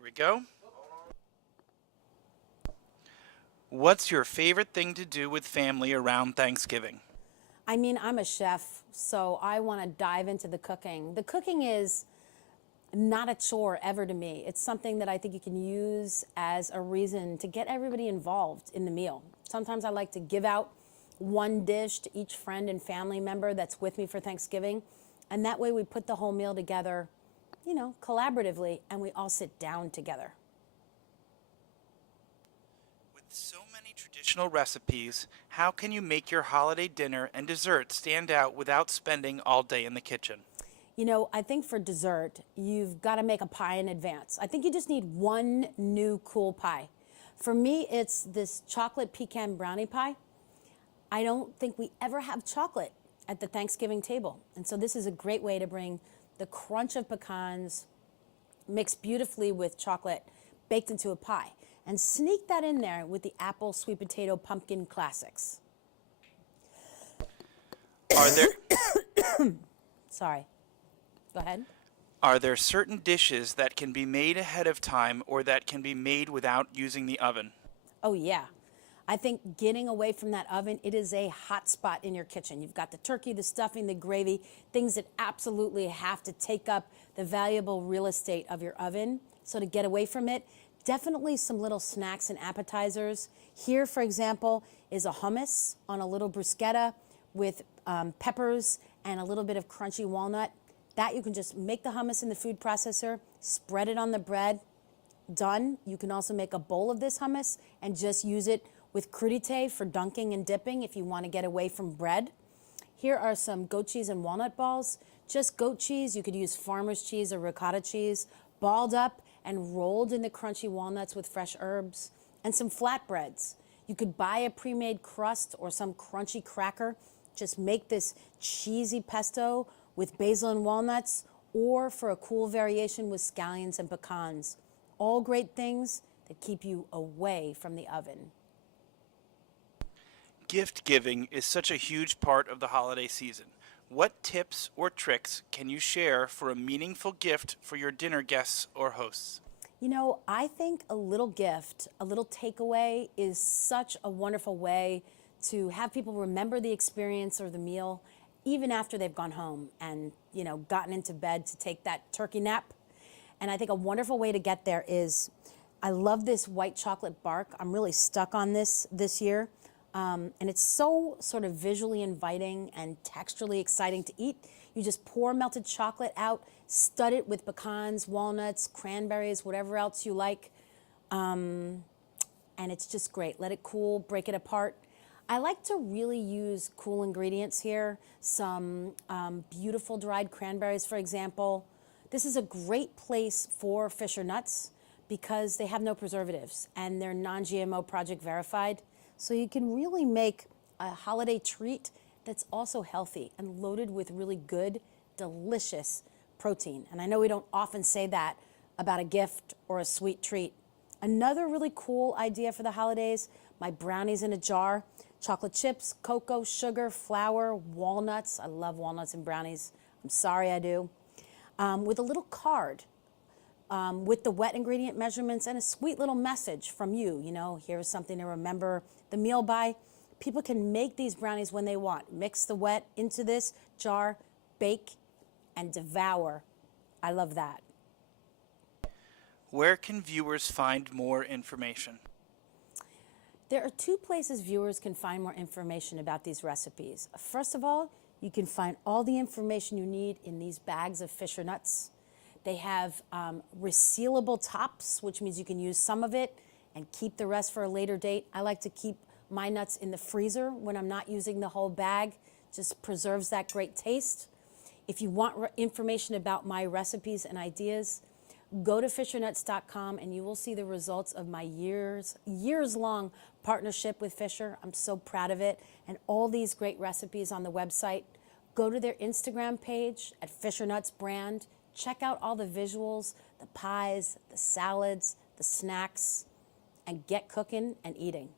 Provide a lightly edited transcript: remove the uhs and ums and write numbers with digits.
Here we go. What's your favorite thing to do with family around Thanksgiving? I mean, I'm a chef, so I want to dive into the cooking. The cooking is not a chore ever to me. It's something that I think you can use as a reason to get everybody involved in the meal. Sometimes I like to give out one dish to each friend and family member that's with me for Thanksgiving. And that way we put the whole meal together, collaboratively, and we all sit down together. With so many traditional recipes, how can you make your holiday dinner and dessert stand out without spending all day in the kitchen? I think for dessert, you've got to make a pie in advance. I think you just need one new cool pie. For me, it's this chocolate pecan brownie pie. I don't think we ever have chocolate at the Thanksgiving table. And so this is a great way to bring the crunch of pecans mixed beautifully with chocolate baked into a pie. And sneak that in there with the apple, sweet potato, pumpkin classics. Are there Sorry. Go ahead. are there certain dishes that can be made ahead of time or that can be made without using the oven? Oh, yeah. I think getting away from that oven, it is a hot spot in your kitchen. You've got the turkey, the stuffing, the gravy, things that absolutely have to take up the valuable real estate of your oven. So to get away from it, definitely some little snacks and appetizers. Here, for example, is a hummus on a little bruschetta with peppers and a little bit of crunchy walnut. That you can just make the hummus in the food processor, spread it on the bread, done. You can also make a bowl of this hummus and just use it with crudité for dunking and dipping if you want to get away from bread. Here are some goat cheese and walnut balls. Just goat cheese, you could use farmer's cheese or ricotta cheese, balled up and rolled in the crunchy walnuts with fresh herbs, and some flatbreads. You could buy a pre-made crust or some crunchy cracker. Just make this cheesy pesto with basil and walnuts, or for a cool variation with scallions and pecans. All great things that keep you away from the oven. Gift giving is such a huge part of the holiday season. What tips or tricks can you share for a meaningful gift for your dinner guests or hosts? I think a little gift, a little takeaway is such a wonderful way to have people remember the experience or the meal even after they've gone home and, gotten into bed to take that turkey nap. And I think a wonderful way to get there is, I love this white chocolate bark. I'm really stuck on this year. And it's so sort of visually inviting and texturally exciting to eat. You just pour melted chocolate out, stud it with pecans, walnuts, cranberries, whatever else you like. And it's just great. Let it cool, break it apart. I like to really use cool ingredients here. Some beautiful dried cranberries, for example. This is a great place for Fisher nuts because they have no preservatives and they're non-GMO project verified. So you can really make a holiday treat that's also healthy and loaded with really good, delicious protein. And I know we don't often say that about a gift or a sweet treat. Another really cool idea for the holidays, my brownies in a jar. Chocolate chips, cocoa, sugar, flour, walnuts. I love walnuts and brownies. I'm sorry, I do. With a little card with the wet ingredient measurements and a sweet little message from you. Here's something to remember the meal by. People can make these brownies when they want. Mix the wet into this jar, bake, and devour. I love that. Where can viewers find more information? There are two places viewers can find more information about these recipes. First of all, you can find all the information you need in these bags of Fisher nuts. They have resealable tops, which means you can use some of it and keep the rest for a later date. I like to keep my nuts in the freezer when I'm not using the whole bag. Just preserves that great taste. If you want information about my recipes and ideas, go to fishernuts.com and you will see the results of my years-long partnership with Fisher. I'm so proud of it. And all these great recipes on the website. Go to their Instagram page at Fisher Nuts Brand. Check out all the visuals, the pies, the salads, the snacks, and get cooking and eating.